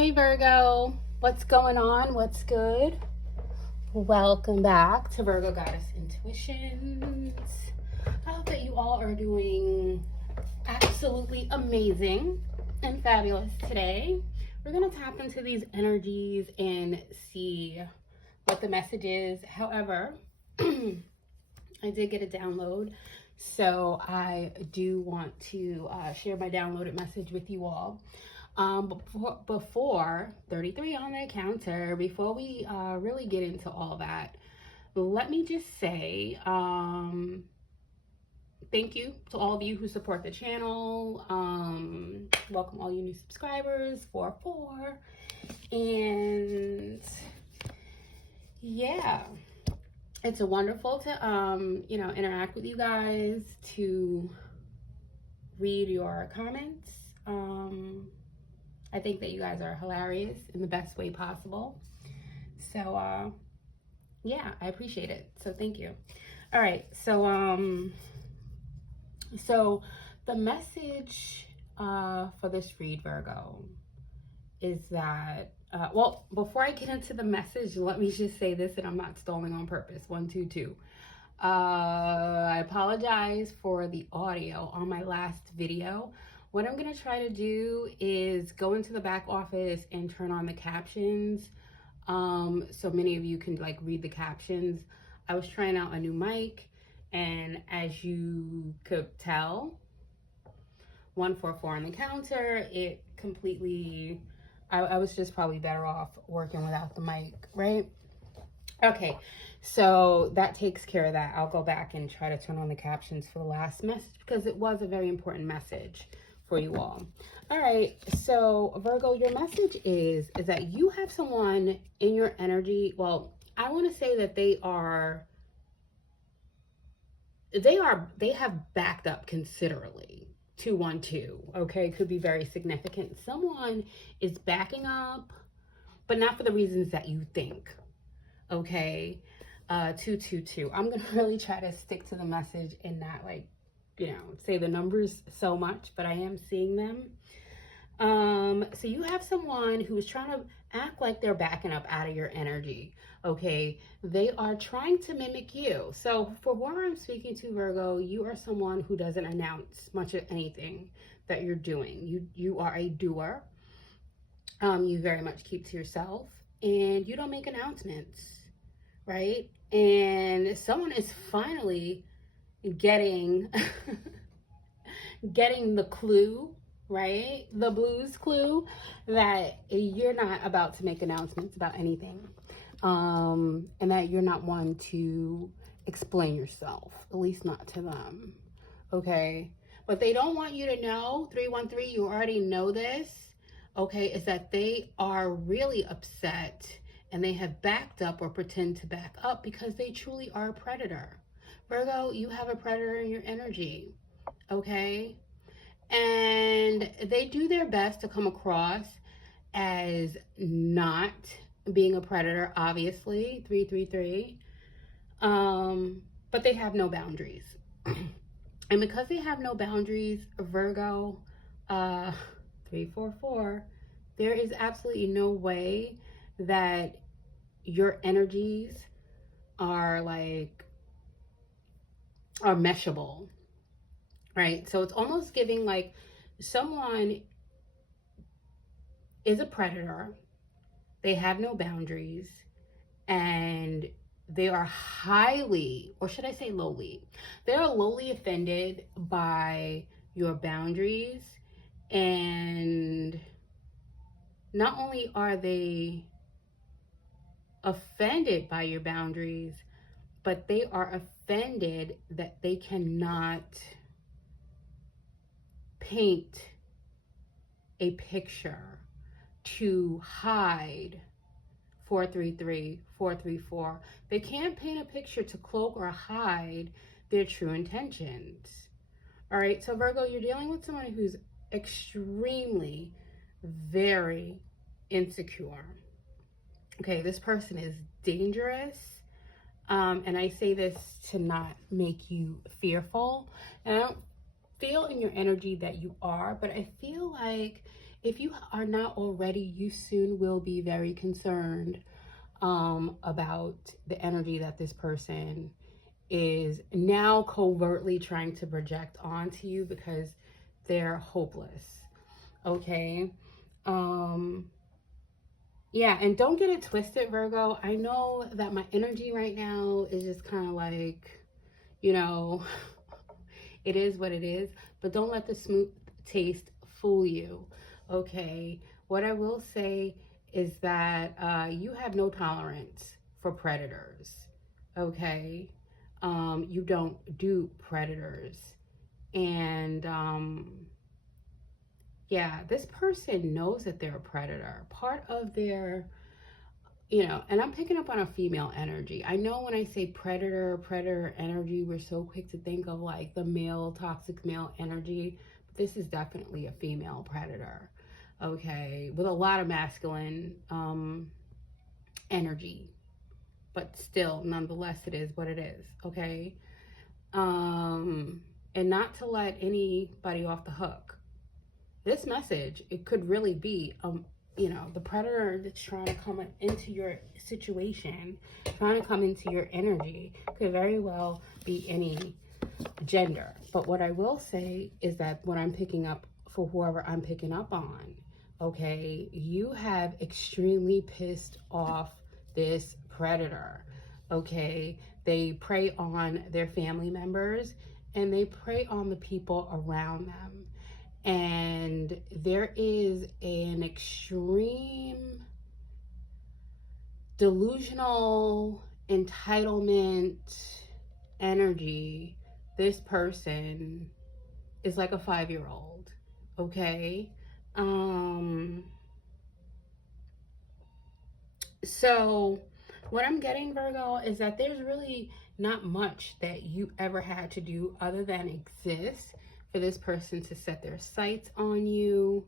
Hey Virgo, what's going on? What's good? Welcome back to Virgo Goddess Intuitions. I hope that you all are doing absolutely amazing and fabulous today. We're going to tap into these energies and see what the message is. However, I did get a download, so I do want to share my downloaded message with you all. Before 33 on the counter, before we really get into all that, let me just say thank you to all of you who support the channel. Welcome all you new subscribers, 4. And yeah, it's wonderful to interact with you guys, to read your comments. I think that you guys are hilarious in the best way possible. So yeah, I appreciate it. So thank you. All right, so the message for this read, Virgo, is that well, before I get into the message, let me just say this, and I'm not stalling on purpose. 1, 2, 2. I apologize for the audio on my last video. What I'm gonna try to do is go into the back office and turn on the captions, so many of you can like read the captions. I was trying out a new mic, and as you could tell, 144 on the counter, it completely, I was just probably better off working without the mic, right? Okay, so that takes care of that. I'll go back and try to turn on the captions for the last message because it was a very important message for you all. All right, so Virgo, your message is that you have someone in your energy. Well, I want to say that they have backed up considerably. 212, okay, could be very significant. Someone is backing up, but not for the reasons that you think. Okay, 222. I'm gonna really try to stick to the message and not like, say the numbers so much, but I am seeing them. So you have someone who is trying to act like they're backing up out of your energy. Okay, they are trying to mimic you. So for what I'm speaking to, Virgo, you are someone who doesn't announce much of anything that you're doing. You are a doer. You very much keep to yourself, and you don't make announcements, right? And someone is finally getting getting the clue, right? The blues clue that you're not about to make announcements about anything. And that you're not one to explain yourself, at least not to them. Okay? But they don't want you to know, 313, you already know this, okay, is that they are really upset and they have backed up or pretend to back up because they truly are a predator. Virgo, you have a predator in your energy, okay? And they do their best to come across as not being a predator, obviously, 333. But they have no boundaries. And because they have no boundaries, Virgo, 344, there is absolutely no way that your energies are meshable, right? So it's almost giving like someone is a predator, they have no boundaries, and they are highly, or should I say lowly, they are lowly offended by your boundaries. And not only are they offended by your boundaries, but they are offended that they cannot paint a picture to hide 433, 434. They can't paint a picture to cloak or hide their true intentions. All right, so Virgo, you're dealing with someone who's extremely, very insecure. Okay, this person is dangerous. And I say this to not make you fearful. And I don't feel in your energy that you are, but I feel like If you are not already, you soon will be very concerned about the energy that this person is now covertly trying to project onto you because they're hopeless. Okay. Yeah, and don't get it twisted, Virgo. I know that my energy right now is just kind of like, you know, it is what it is, but don't let the smooth taste fool you. Okay. What I will say is that you have no tolerance for predators. Okay. You don't do predators. And yeah, this person knows that they're a predator. Part of their, and I'm picking up on a female energy. I know when I say predator energy, we're so quick to think of like the male, toxic male energy. But this is definitely a female predator, okay, with a lot of masculine energy. But still, nonetheless, it is what it is, okay? And not to let anybody off the hook. This message, it could really be the predator that's trying to come into your situation, trying to come into your energy, could very well be any gender. But what I will say is that what I'm picking up for whoever I'm picking up on, okay, you have extremely pissed off this predator, okay? They prey on their family members and they prey on the people around them. And there is an extreme delusional entitlement energy. This person is like a 5-year-old, okay? So what I'm getting, Virgo, is that there's really not much that you ever had to do other than exist for this person to set their sights on you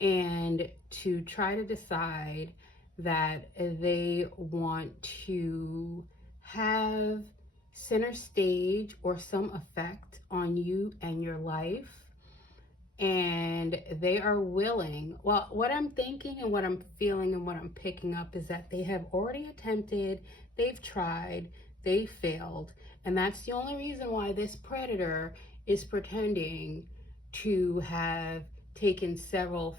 and to try to decide that they want to have center stage or some effect on you and your life. And they are willing, well, what I'm thinking and what I'm feeling and what I'm picking up is that they have already attempted, they've tried, they failed. And that's the only reason why this predator is pretending to have taken several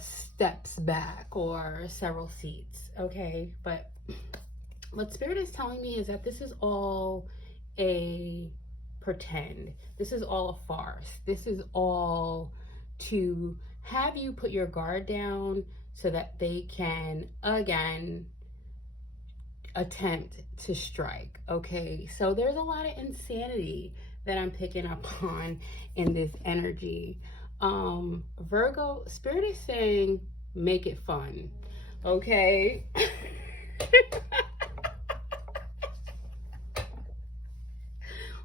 steps back or several seats, okay? But what Spirit is telling me is that this is all a pretend. This is all a farce. This is all to have you put your guard down so that they can, again, attempt to strike, okay? So there's a lot of insanity that I'm picking up on in this energy. Virgo, Spirit is saying, make it fun, okay?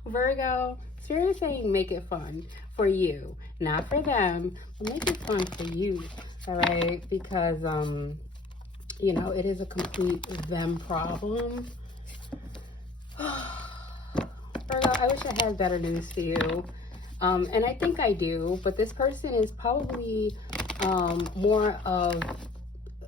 Virgo, Spirit is saying, make it fun for you, not for them, but make it fun for you, all right? Because, it is a complete them problem. Virgo, I wish I had better news for you. And I think I do, but this person is probably more of,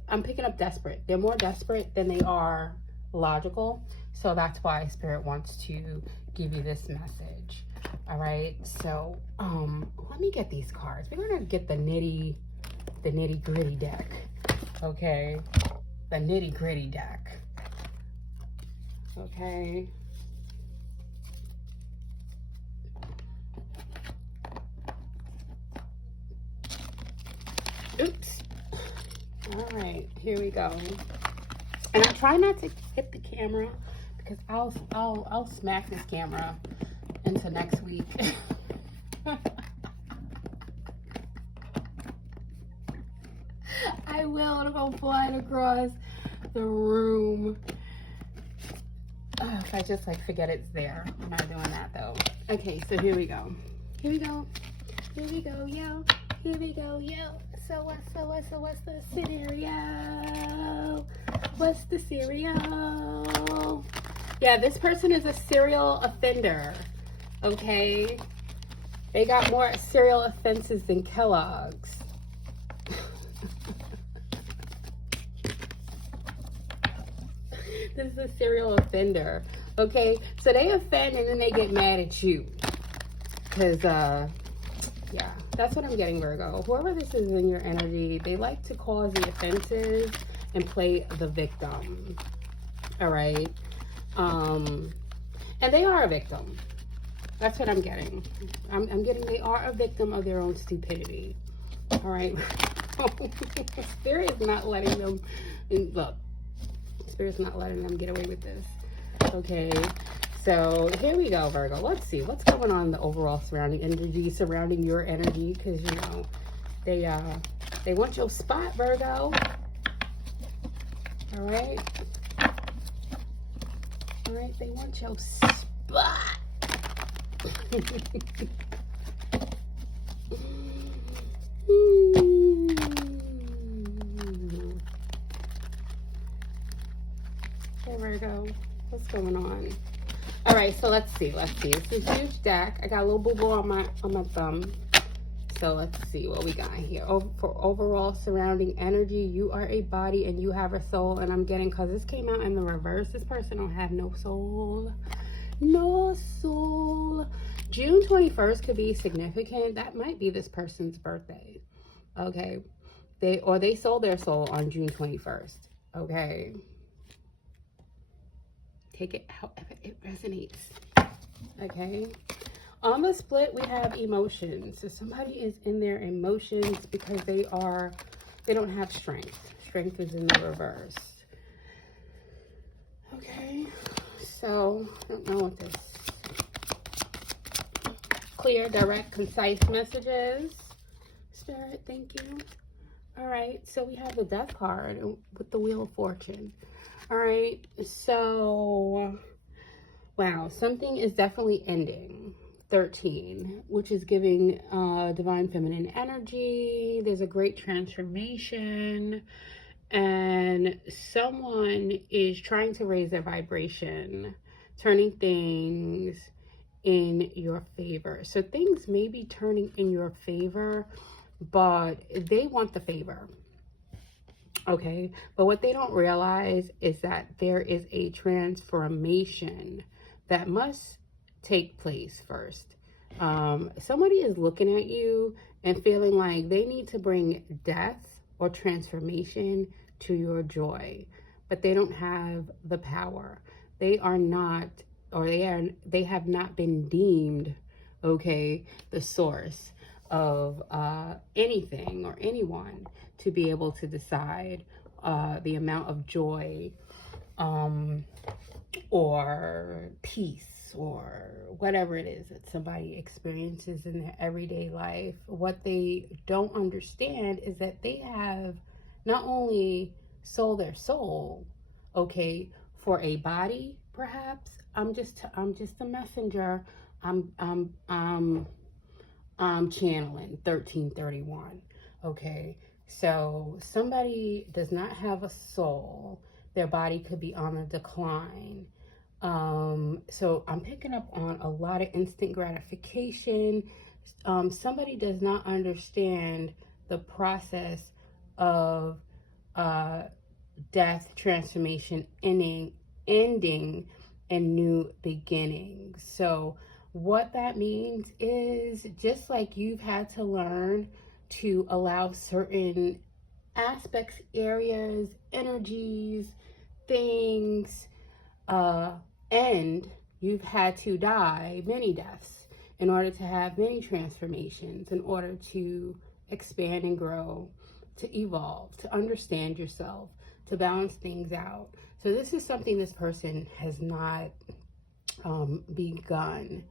I'm picking up desperate. They're more desperate than they are logical. So that's why Spirit wants to give you this message. All right. So let me get these cards. We're going to get the nitty gritty deck. Okay. The nitty gritty deck. Okay. Oops. All right, here we go. And I try not to hit the camera because I'll smack this camera into next week. I will. It'll go flying across the room. If I just forget it's there. I'm not doing that though. Okay, so here we go. Here we go. Here we go, yo. Here we go, yo. So what's the scenario? What's the scenario? Yeah, this person is a serial offender. Okay? They got more serial offenses than Kellogg's. This is a serial offender. Okay, so they offend and then they get mad at you. Because, yeah, that's what I'm getting, Virgo. Whoever this is in your energy, they like to cause the offenses and play the victim. All right? And they are a victim. That's what I'm getting. I'm getting they are a victim of their own stupidity. All right? Spirit is not letting them, look, Spirit's not letting them get away with this. Okay? So here we go, Virgo. Let's see what's going on in the overall surrounding energy, surrounding your energy, because you know they want your spot, Virgo. All right, they want your spot. Okay, Virgo, what's going on? All right, so let's see. It's a huge deck. I got a little boo-boo on my thumb. So let's see what we got here. For overall surrounding energy, you are a body and you have a soul. And I'm getting, because this came out in the reverse, this person don't have no soul. No soul. June 21st could be significant. That might be this person's birthday. Okay. They sold their soul on June 21st. Okay. Take it however it resonates. Okay. On the split, we have emotions. So somebody is in their emotions because they don't have strength. Strength is in the reverse. Okay. So I don't know what this clear, direct, concise messages. Spirit, thank you. All right. So we have the Death card with the Wheel of Fortune. All right, so, wow, something is definitely ending. 13, which is giving divine feminine energy. There's a great transformation, and someone is trying to raise their vibration, turning things in your favor. So things may be turning in your favor, but they want the favor. Okay, but what they don't realize is that there is a transformation that must take place first. Somebody is looking at you and feeling like they need to bring death or transformation to your joy, but they don't have the power. They are not, or they have not been deemed, okay, the source of anything or anyone to be able to decide the amount of joy or peace or whatever it is that somebody experiences in their everyday life. What they don't understand is that they have not only sold their soul, okay, for a body, perhaps. I'm just a messenger. I'm channeling 1331. Okay, so somebody does not have a soul. Their body could be on a decline. So I'm picking up on a lot of instant gratification. Somebody does not understand the process of death, transformation, ending, and new beginnings. So what that means is, just like you've had to learn to allow certain aspects, areas, energies, things end, you've had to die many deaths in order to have many transformations, in order to expand and grow, to evolve, to understand yourself, to balance things out. So this is something this person has not begun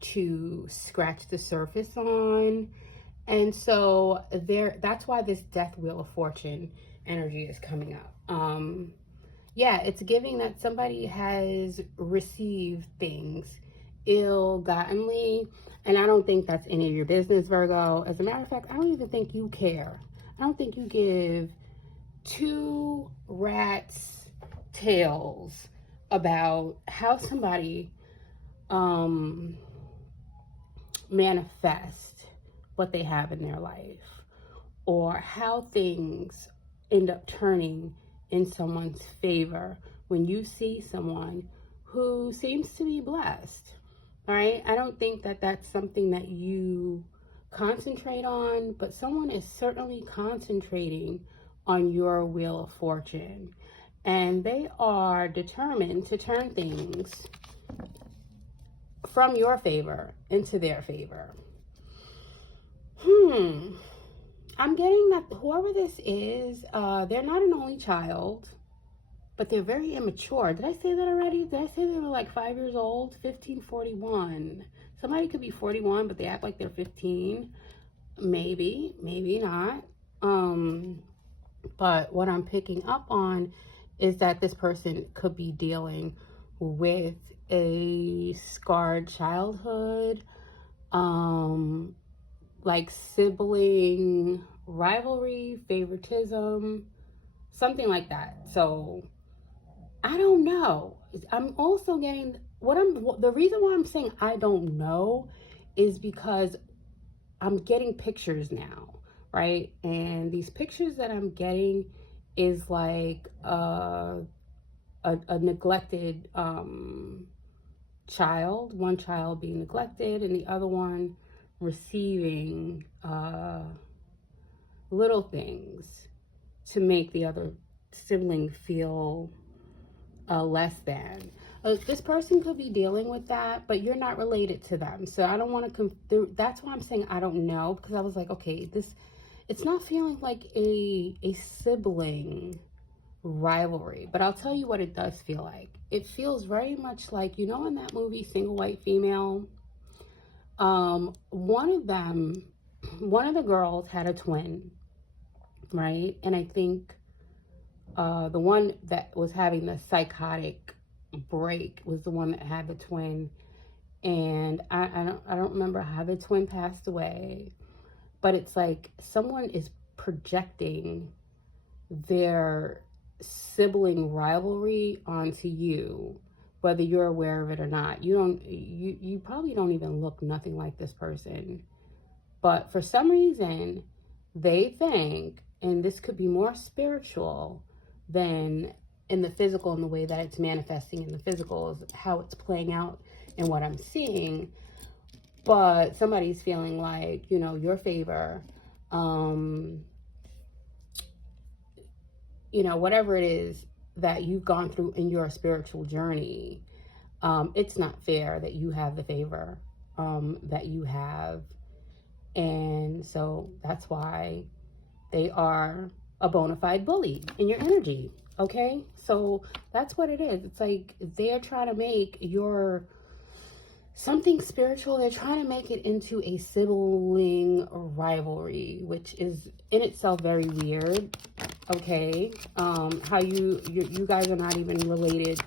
to scratch the surface on. And so that's why this Death Wheel of Fortune energy is coming up. Yeah, it's giving that somebody has received things ill-gottenly, and I don't think that's any of your business, Virgo. As a matter of fact, I don't even think you care. I don't think you give two rats' tails about how somebody manifest what they have in their life, or how things end up turning in someone's favor when you see someone who seems to be blessed. All right, I don't think that that's something that you concentrate on, but someone is certainly concentrating on your wheel of fortune, and they are determined to turn things from your favor into their favor. I'm getting that whoever this is, they're not an only child, but they're very immature. Did I say that already? Did I say they were like 5 years old? 15, 41. Somebody could be 41, but they act like they're 15. Maybe, maybe not. But what I'm picking up on is that this person could be dealing with a scarred childhood, like sibling rivalry, favoritism, something like that. So I don't know. I'm also getting the reason why I'm saying I don't know is because I'm getting pictures now, right? And these pictures that I'm getting is like a neglected child, one child being neglected and the other one receiving little things to make the other sibling feel less than. This person could be dealing with that, but you're not related to them. So I don't want to, that's why I'm saying I don't know, because I was like, okay, it's not feeling like a sibling rivalry, but I'll tell you what it does feel like. It feels very much like, you know, in that movie, Single White Female, one of the girls had a twin, right? And I think the one that was having the psychotic break was the one that had the twin, and I don't remember how the twin passed away, but it's like someone is projecting their sibling rivalry onto you, whether you're aware of it or not. You probably don't even look nothing like this person, but for some reason they think, and this could be more spiritual than in the physical, in the way that it's manifesting in the physical, is how it's playing out and what I'm seeing. But somebody's feeling like, you know, your favor, you know, whatever it is that you've gone through in your spiritual journey, it's not fair that you have the favor that you have. And so that's why they are a bona fide bully in your energy. Okay, so that's what it is. It's like they're trying to make your something spiritual, they're trying to make it into a sibling rivalry, which is in itself very weird. Okay, how you guys are not even related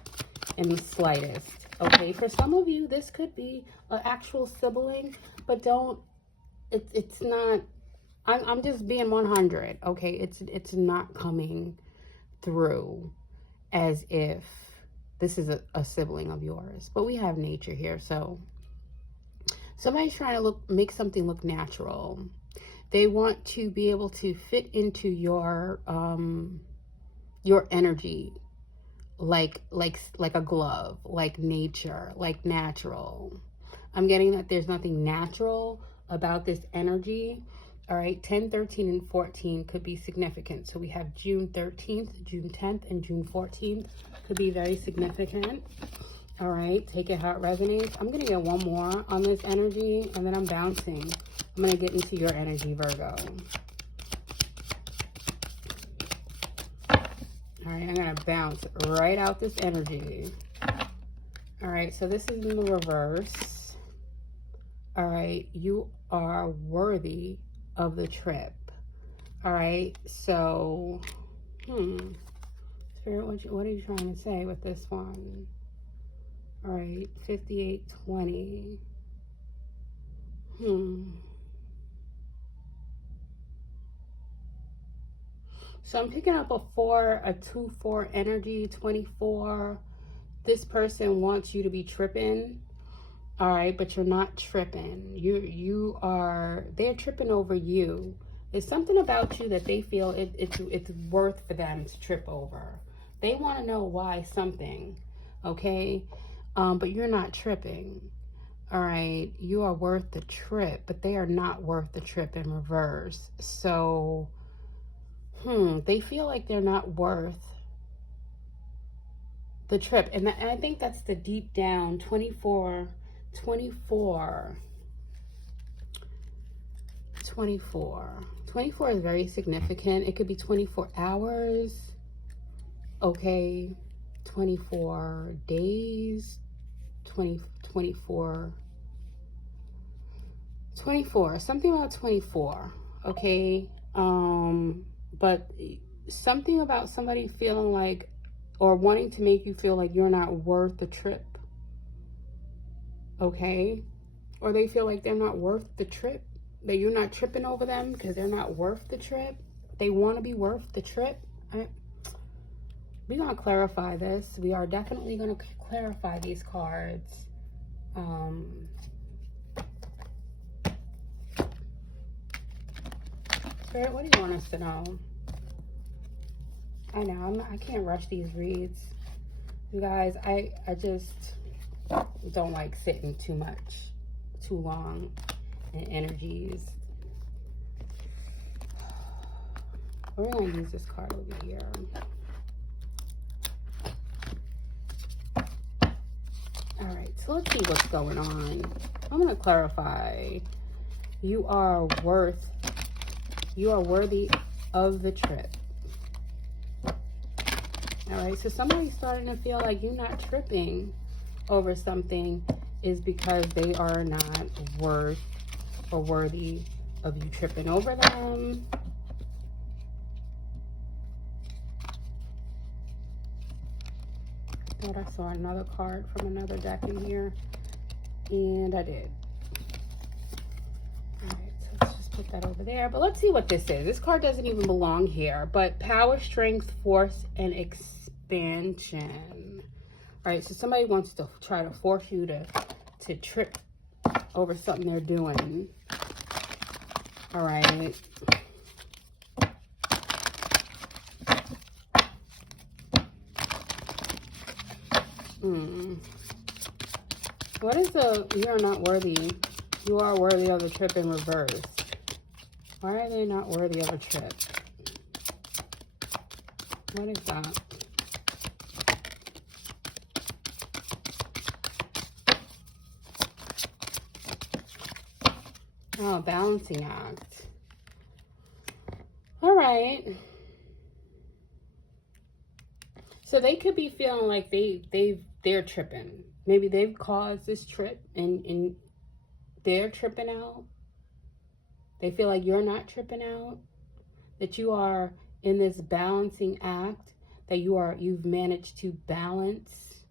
in the slightest. Okay, for some of you this could be an actual sibling, but it's not. I'm just being 100. Okay, it's not coming through as if this is a sibling of yours. But we have nature here, so somebody's trying to make something look natural. They want to be able to fit into your energy like a glove, like nature, like natural. I'm getting that there's nothing natural about this energy. All right, 10, 13, and 14 could be significant. So we have June 13th, June 10th, and June 14th could be very significant. All right, take it how it resonates. I'm going to get one more on this energy, and then I'm bouncing. I'm going to get into your energy, Virgo. All right, I'm going to bounce right out this energy. All right, so this is in the reverse. All right, you are worthy of the trip. All right, so Spirit, what are you trying to say with this one? All right, 5820. So I'm picking up a 4, a 2-4 energy, 24. This person wants you to be tripping. All right, but you're not tripping. They're tripping over you. There's something about you that they feel it's worth for them to trip over. They want to know why something, okay? But you're not tripping. All right, you are worth the trip, but they are not worth the trip in reverse. So, they feel like they're not worth the trip. And I think that's the deep down 24 is very significant. It could be 24 hours, okay, 24 days, 24, something about 24, okay? But something about somebody feeling like, or wanting to make you feel like you're not worth the trip, okay? Or they feel like they're not worth the trip, that you're not tripping over them because they're not worth the trip. They want to be worth the trip. We're going to clarify this. We are definitely going to clarify these cards. Spirit, what do you want us to know? I know, I can't rush these reads. You guys, I just don't like sitting too long in energies. We're going to use this card over here. All right, so let's see what's going on. I'm going to clarify. You are worthy of the trip. All right, so somebody's starting to feel like you're not tripping over something is because they are not worth or worthy of you tripping over them. I thought I saw another card from another deck in here, and I did. All right, so let's just put that over there. But let's see what this is. This card doesn't even belong here, but power, strength, force, and expansion. All right, so somebody wants to try to force you to trip over something they're doing. All right. What is you are not worthy? You are worthy of a trip in reverse. Why are they not worthy of a trip? What is that? Oh, balancing act. All right. So they could be feeling like they're tripping. Maybe they've caused this trip and they're tripping out. They feel like you're not tripping out. That you are in this balancing act. That you've managed to balance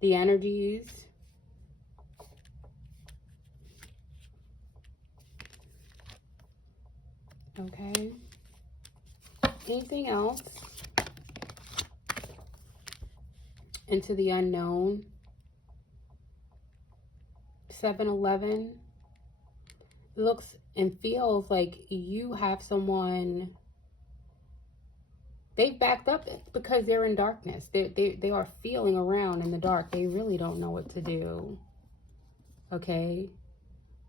the energies. Okay. Anything else? Into the unknown. 7-11. Looks and feels like you have someone. They've backed up because they're in darkness. They are feeling around in the dark. They really don't know what to do. Okay.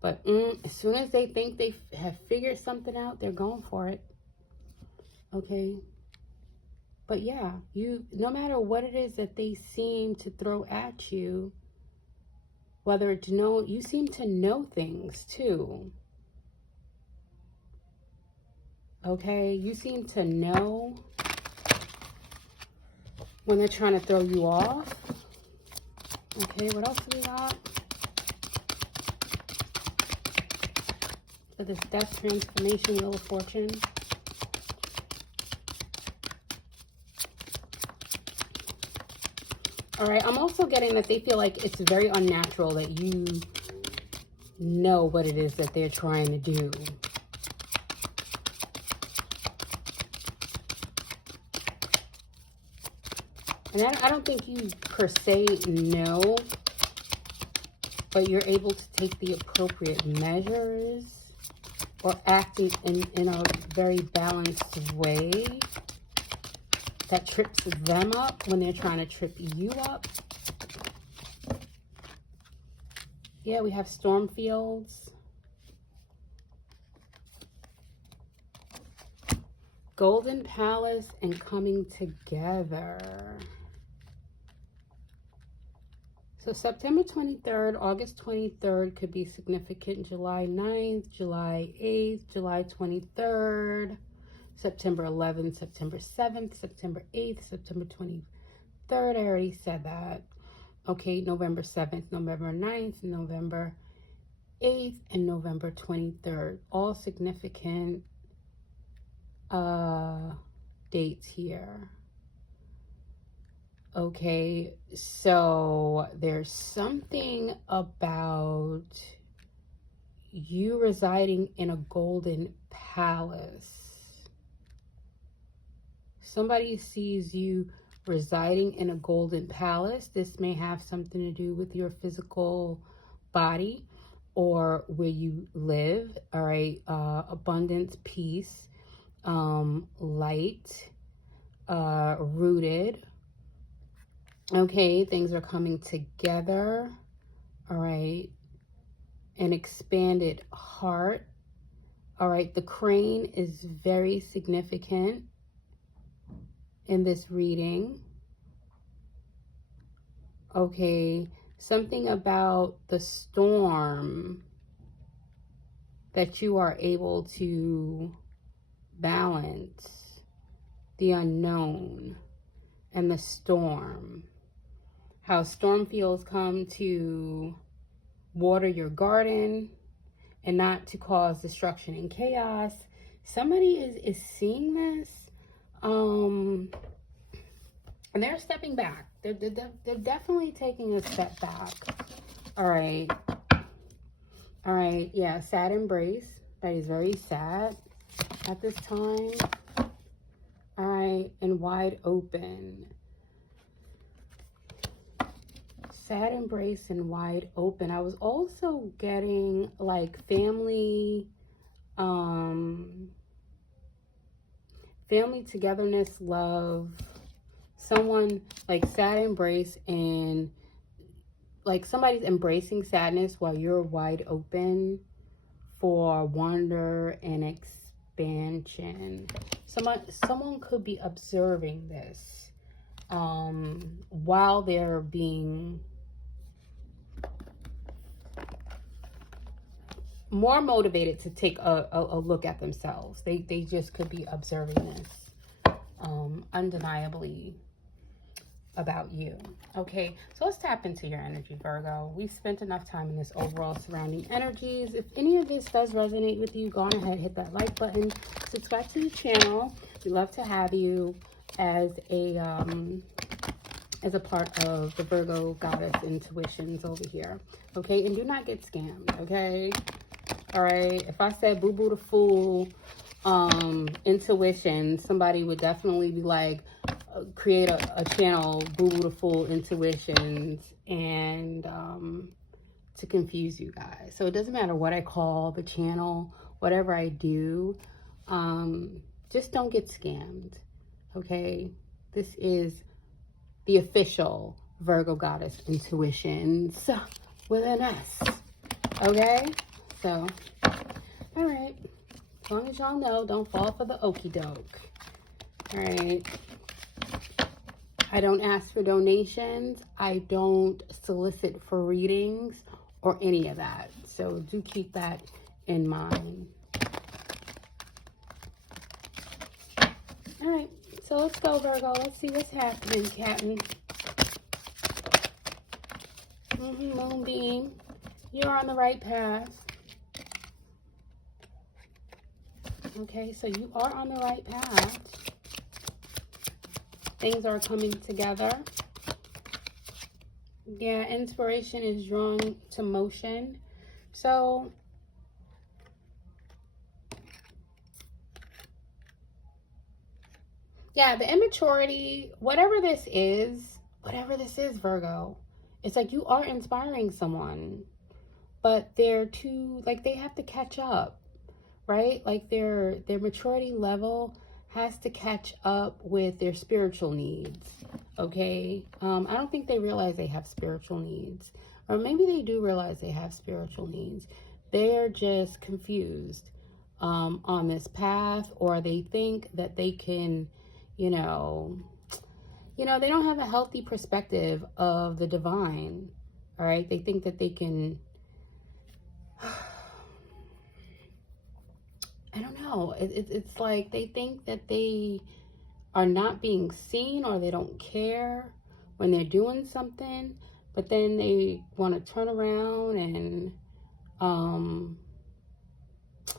But as soon as they think they have figured something out, they're going for it. Okay. But yeah, no matter what it is that they seem to throw at you, whether it's you seem to know things too. Okay, you seem to know when they're trying to throw you off. Okay, what else do we got? For this death, transformation, wheel of fortune. All right, I'm also getting that they feel like it's very unnatural that you know what it is that they're trying to do. And I don't think you per se know but you're able to take the appropriate measures or acting in a very balanced way that trips them up when they're trying to trip you up. Yeah, we have storm fields, golden palace, and coming together. So September 23rd, August 23rd could be significant. July 9th, July 8th, July 23rd, September 11th, September 7th, September 8th, September 23rd. I already said that. Okay, November 7th, November 9th, November 8th, and November 23rd. All significant dates here. Okay, so there's something about you residing in a golden palace. Somebody sees you residing in a golden palace. This may have something to do with your physical body or where you live. All right, abundance, peace, light, rooted. Okay, things are coming together. All right, an expanded heart. All right, the crane is very significant in this reading. Okay, something about the storm that you are able to balance, the unknown and the storm. How storm fields come to water your garden and not to cause destruction and chaos. Somebody is seeing this, and they're stepping back. They're definitely taking a step back. All right. All right. Yeah, sad embrace. That is very sad at this time. All right, and wide open. Sad embrace and wide open. I was also getting like family togetherness, love, someone like sad embrace, and like somebody's embracing sadness while you're wide open for wonder and expansion. Someone could be observing this while they're being more motivated to take a look at themselves. They just could be observing this undeniably about you. Okay, so let's tap into your energy, Virgo. We've spent enough time in this overall surrounding energies. If any of this does resonate with you, go on ahead, hit that like button, subscribe to the channel. We love to have you as a part of the Virgo Goddess Intuitions over here. Okay, and do not get scammed. Okay, all right. If I said Boo Boo the Fool intuition, somebody would definitely be like, create a channel, Boo Boo the Fool Intuitions, and to confuse you guys. So it doesn't matter what I call the channel, whatever I do, just don't get scammed. Okay, this is the official Virgo Goddess Intuitions with an S. Okay, so all right, as long as y'all know, don't fall for the okie doke. All right, I don't ask for donations. I don't solicit for readings or any of that. So do keep that in mind. All right, so let's go, Virgo. Let's see what's happening, Captain. Moonbeam, you're on the right path. Okay, so you are on the right path. Things are coming together. Yeah, inspiration is drawn to motion. So yeah, the immaturity, whatever this is, Virgo, it's like you are inspiring someone. but they're too, like, they have to catch up, right? Like their maturity level has to catch up with their spiritual needs. Okay. I don't think they realize they have spiritual needs, or maybe they do realize they have spiritual needs. They're just confused on this path, or they think that they can, you know, they don't have a healthy perspective of the divine. All right. They think that they can, I don't know. It's like they think that they are not being seen, or they don't care when they're doing something, but then they want to turn around and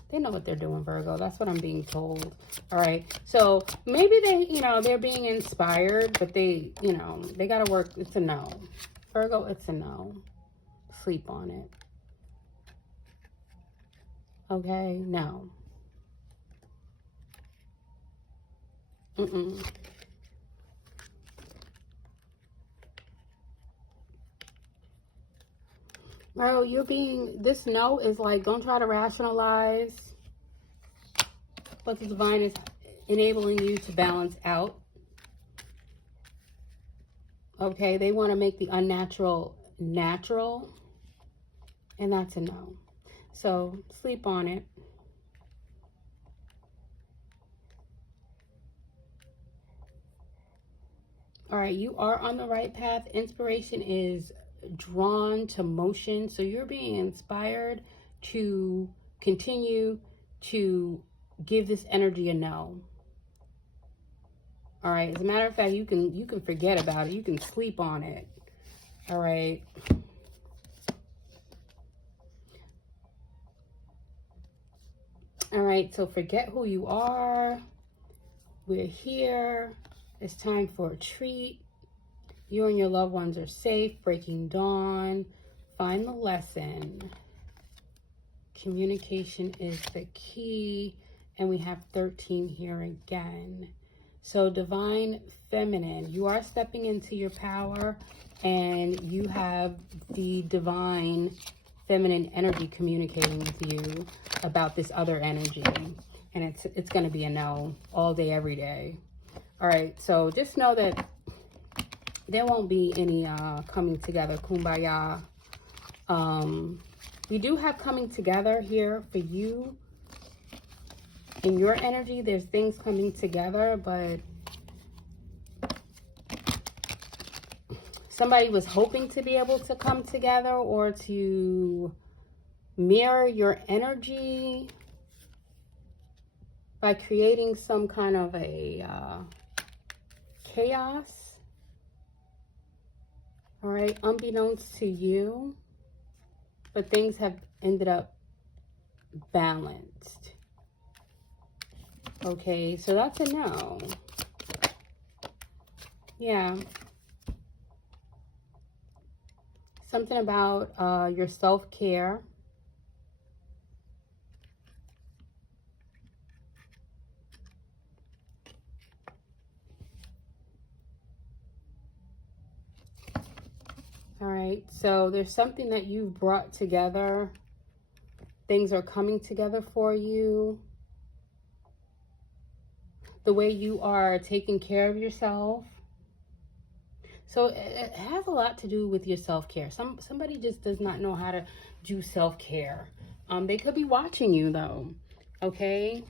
they know what they're doing, Virgo. That's what I'm being told. All right. So maybe they, they're being inspired, but they, they got to work. It's a no. Virgo, it's a no. Sleep on it. Okay. No. Bro, this no is like, don't try to rationalize what the divine is enabling you to balance out. Okay, they want to make the unnatural natural, and that's a no. So sleep on it. All right, you are on the right path. Inspiration is drawn to motion. So you're being inspired to continue to give this energy a no. All right, as a matter of fact, you can forget about it. You can sleep on it. All right. All right, so forget who you are. We're here. It's time for a treat. You and your loved ones are safe. Breaking dawn. Find the lesson. Communication is the key. And we have 13 here again. So divine feminine, you are stepping into your power, and you have the divine feminine energy communicating with you about this other energy. And it's going to be a no all day, every day. All right, so just know that there won't be any coming together, kumbaya. We do have coming together here for you. In your energy, there's things coming together, but somebody was hoping to be able to come together or to mirror your energy by creating some kind of a chaos. All right, unbeknownst to you, but things have ended up balanced. Okay, so that's a no. Yeah. Something about your self-care. All right, so there's something that you've brought together. Things are coming together for you. The way you are taking care of yourself. So it has a lot to do with your self-care. Somebody just does not know how to do self-care. They could be watching you though. Okay.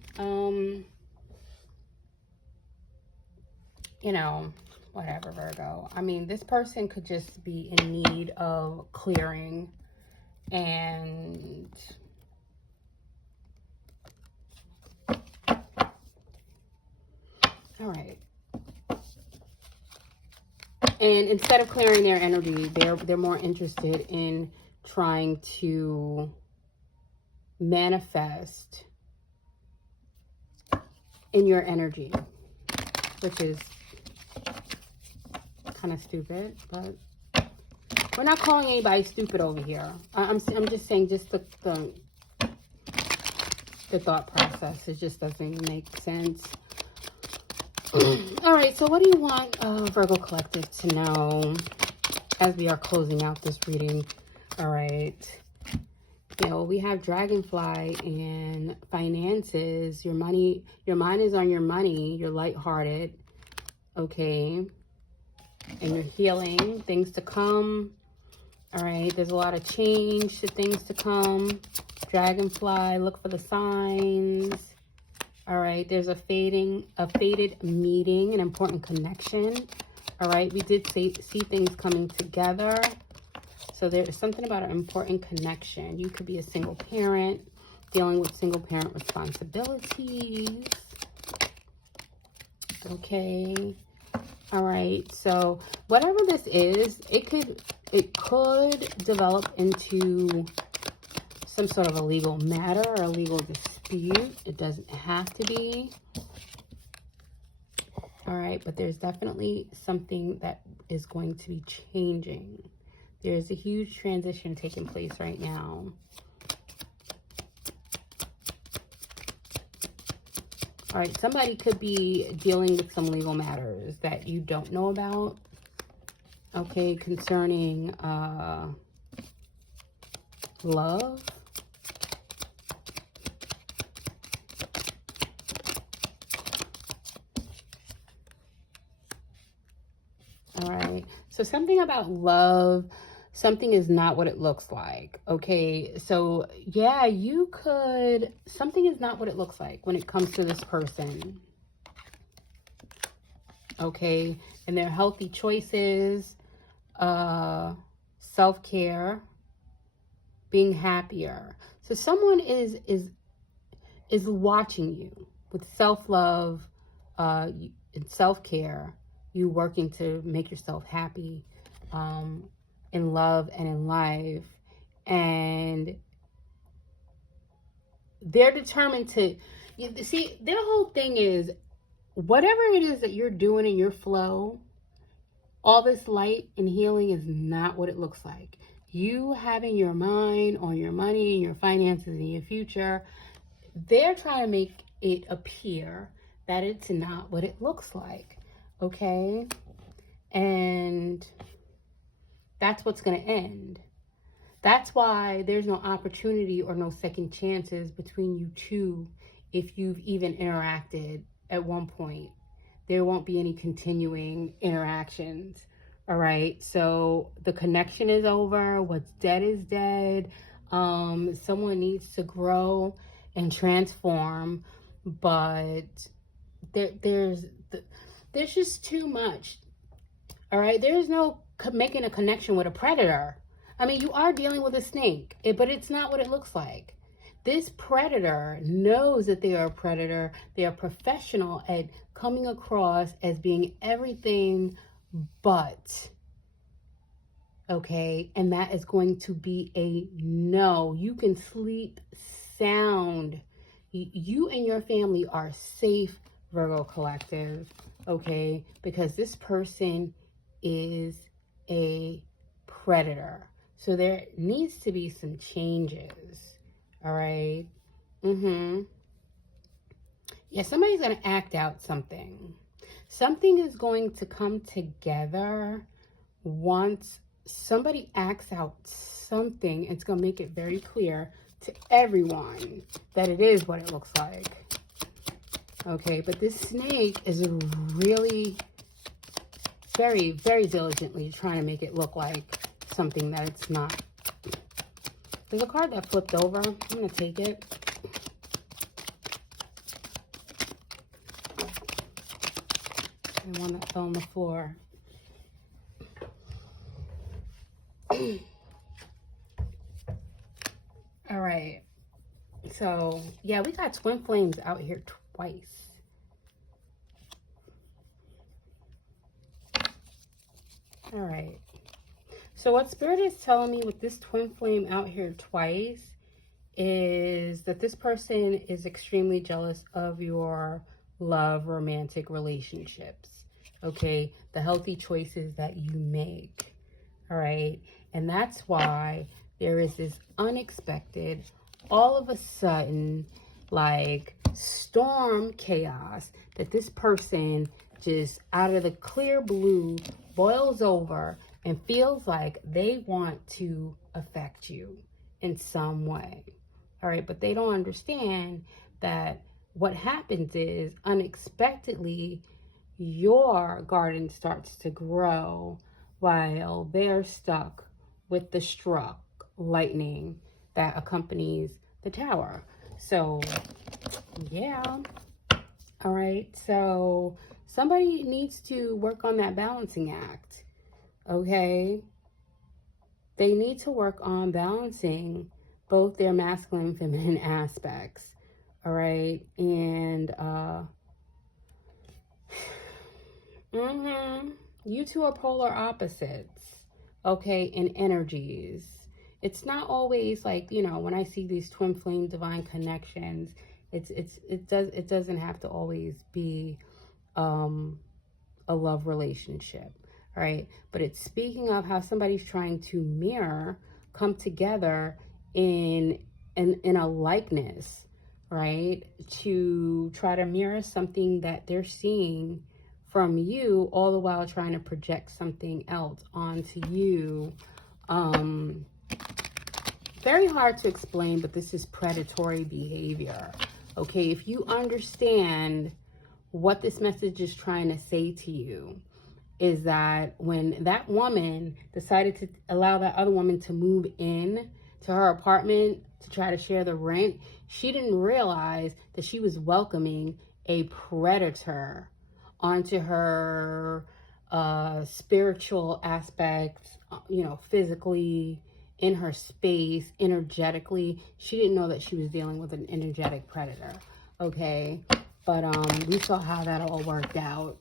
Whatever, Virgo. I mean, this person could just be in need of clearing, and all right. And instead of clearing their energy, they're more interested in trying to manifest in your energy, which is kind of stupid, but we're not calling anybody stupid over here. I'm just saying, just the thought process, it just doesn't make sense. All right, so what do you want Virgo Collective to know as we are closing out this reading? All right, You know, we have dragonfly and finances. Your money, your mind is on your money. You're lighthearted, okay? And you're healing, things to come. All right, there's a lot of change to things to come. Dragonfly, look for the signs. All right, there's a faded meeting, an important connection. All right, we did see things coming together. So there's something about an important connection. You could be a single parent, dealing with single parent responsibilities. Okay. All right. So whatever this is, it could develop into some sort of a legal matter or a legal dispute. It doesn't have to be. All right. But there's definitely something that is going to be changing. There's a huge transition taking place right now. All right, somebody could be dealing with some legal matters that you don't know about. Okay, concerning love. All right, so something about love. Something is not what it looks like. Okay, so yeah, you could, something is not what it looks like when it comes to this person. Okay, and their healthy choices, self-care, being happier. So someone is watching you with self-love and self-care, you working to make yourself happy. In love and in life, and they're determined to, you see, their whole thing is whatever it is that you're doing in your flow, all this light and healing is not what it looks like. You having your mind on your money and your finances and your future, they're trying to make it appear that it's not what it looks like. Okay, and that's what's going to end. That's why there's no opportunity or no second chances between you two if you've even interacted at one point. There won't be any continuing interactions. All right. So the connection is over. What's dead is dead. Someone needs to grow and transform, but there's just too much. All right. There's no making a connection with a predator. I mean, you are dealing with a snake, but it's not what it looks like. This predator knows that they are a predator. They are professional at coming across as being everything but. Okay, and that is going to be a no. You can sleep sound. You and your family are safe, Virgo collective. Okay, because this person is a predator. So there needs to be some changes. All right. Yeah, somebody's going to act out something. Something is going to come together once somebody acts out something. It's going to make it very clear to everyone that it is what it looks like. Okay, but this snake is really very, very diligently trying to make it look like something that it's not. There's a card that flipped over. I'm going to take it. And one that fell on the floor. All right. So, yeah, we got twin flames out here twice. All right. So what Spirit is telling me with this twin flame out here twice is that this person is extremely jealous of your love, romantic relationships. Okay. The healthy choices that you make. All right. And that's why there is this unexpected, all of a sudden, like storm chaos that this person just out of the clear blue boils over and feels like they want to affect you in some way. All right, but they don't understand that what happens is unexpectedly your garden starts to grow while they're stuck with the struck lightning that accompanies the tower. So, yeah. All right, so somebody needs to work on that balancing act, okay? They need to work on balancing both their masculine and feminine aspects, all right? And, you two are polar opposites, okay, in energies. It's not always like, you know, when I see these twin flame divine connections, it doesn't have to always be a love relationship, right? But it's speaking of how somebody's trying to mirror, come together in a likeness, right? To try to mirror something that they're seeing from you, all the while trying to project something else onto you. Very hard to explain, but this is predatory behavior. Okay, if you understand what this message is trying to say to you, is that when that woman decided to allow that other woman to move in to her apartment to try to share the rent, she didn't realize that she was welcoming a predator onto her spiritual aspects, you know, physically, in her space, energetically. She didn't know that she was dealing with an energetic predator, okay? But we saw how that all worked out.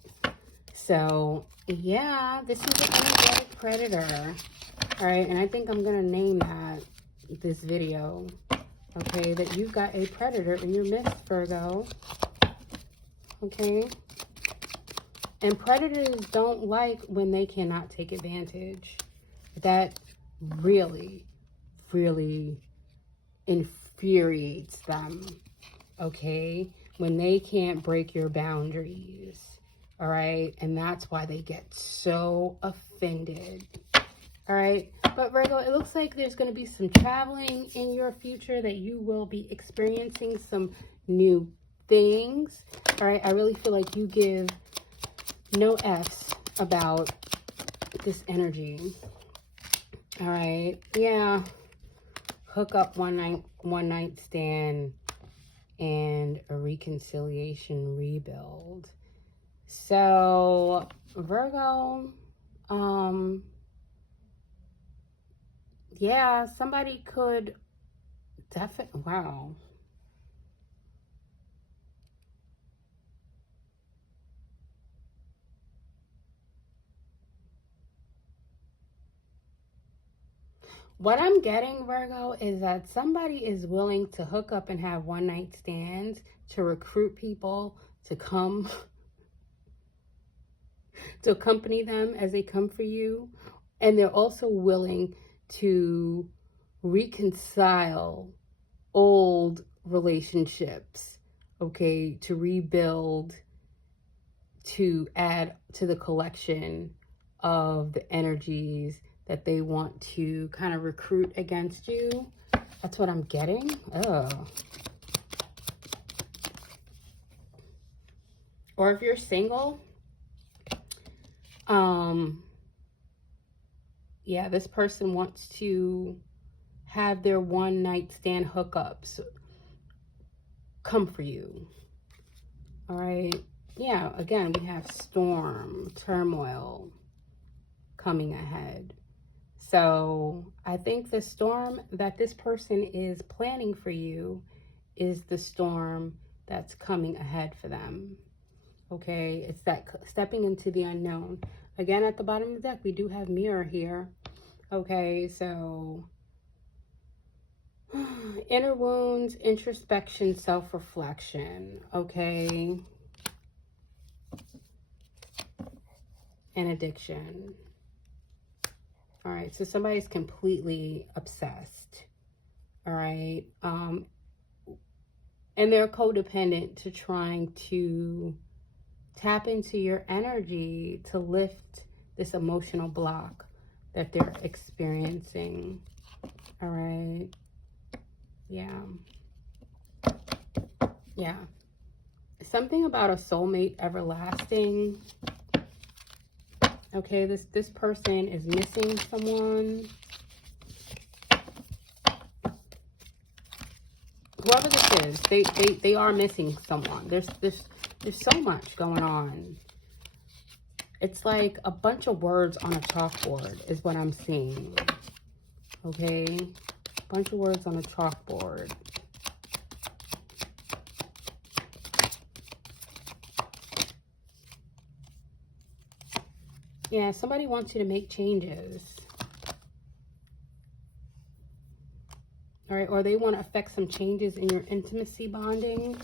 So, yeah, this is an energetic predator. All right, and I think I'm going to name this video, okay, that you've got a predator in your midst, Virgo. Okay? And predators don't like when they cannot take advantage. That really, really infuriates them, okay? When they can't break your boundaries, all right? And that's why they get so offended, all right? But Virgo, it looks like there's going to be some traveling in your future, that you will be experiencing some new things, all right? I really feel like you give no F's about this energy. All right, yeah, hook up one night stand and a reconciliation rebuild. So Virgo, yeah, somebody could definitely, wow. What I'm getting, Virgo, is that somebody is willing to hook up and have one night stands to recruit people to come, to accompany them as they come for you. And they're also willing to reconcile old relationships, okay, to rebuild, to add to the collection of the energies that they want to kind of recruit against you. That's what I'm getting. Oh. Or if you're single, yeah, this person wants to have their one night stand hookups come for you. All right. Yeah, again, we have storm, turmoil coming ahead. So I think the storm that this person is planning for you is the storm that's coming ahead for them. Okay, it's that stepping into the unknown. Again, at the bottom of the deck, we do have mirror here. Okay, so inner wounds, introspection, self-reflection. Okay, and addiction. All right, so somebody's completely obsessed. All right, and they're codependent to trying to tap into your energy to lift this emotional block that they're experiencing. All right. Yeah. Yeah. Something about a soulmate everlasting. Okay, this person is missing someone. Whoever this is, they are missing someone. There's so much going on. It's like a bunch of words on a chalkboard is what I'm seeing. Okay? A bunch of words on a chalkboard. Yeah, somebody wants you to make changes. All right, or they want to affect some changes in your intimacy bonding.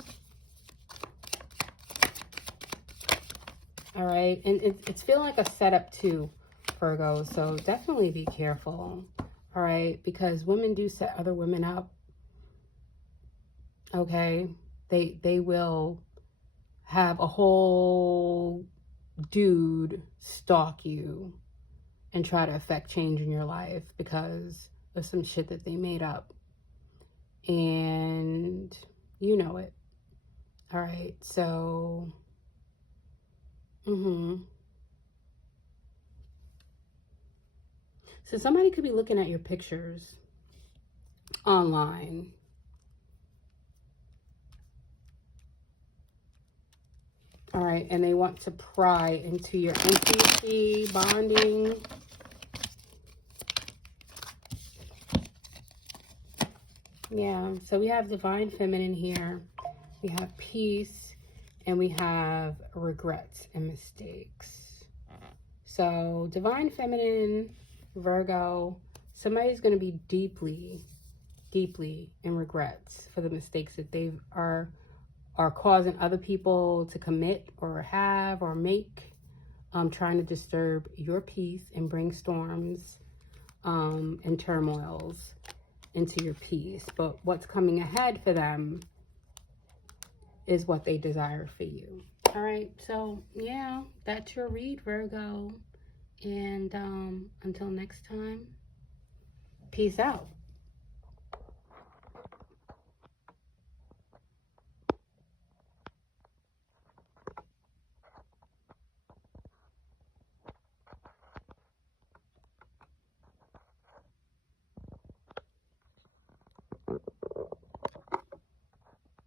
All right, and it's feeling like a setup too, Virgo, so definitely be careful. All right, because women do set other women up. Okay, they will have a whole dude stalk you and try to affect change in your life because of some shit that they made up. And you know it. All right, so so somebody could be looking at your pictures online. All right, and they want to pry into your intimacy, bonding. Yeah, so we have divine feminine here. We have peace, and we have regrets and mistakes. So divine feminine, Virgo, somebody's going to be deeply in regrets for the mistakes that they are causing other people to commit or have or make, trying to disturb your peace and bring storms and turmoils into your peace. But what's coming ahead for them is what they desire for you. All right, so yeah, that's your read, Virgo. And until next time, peace out.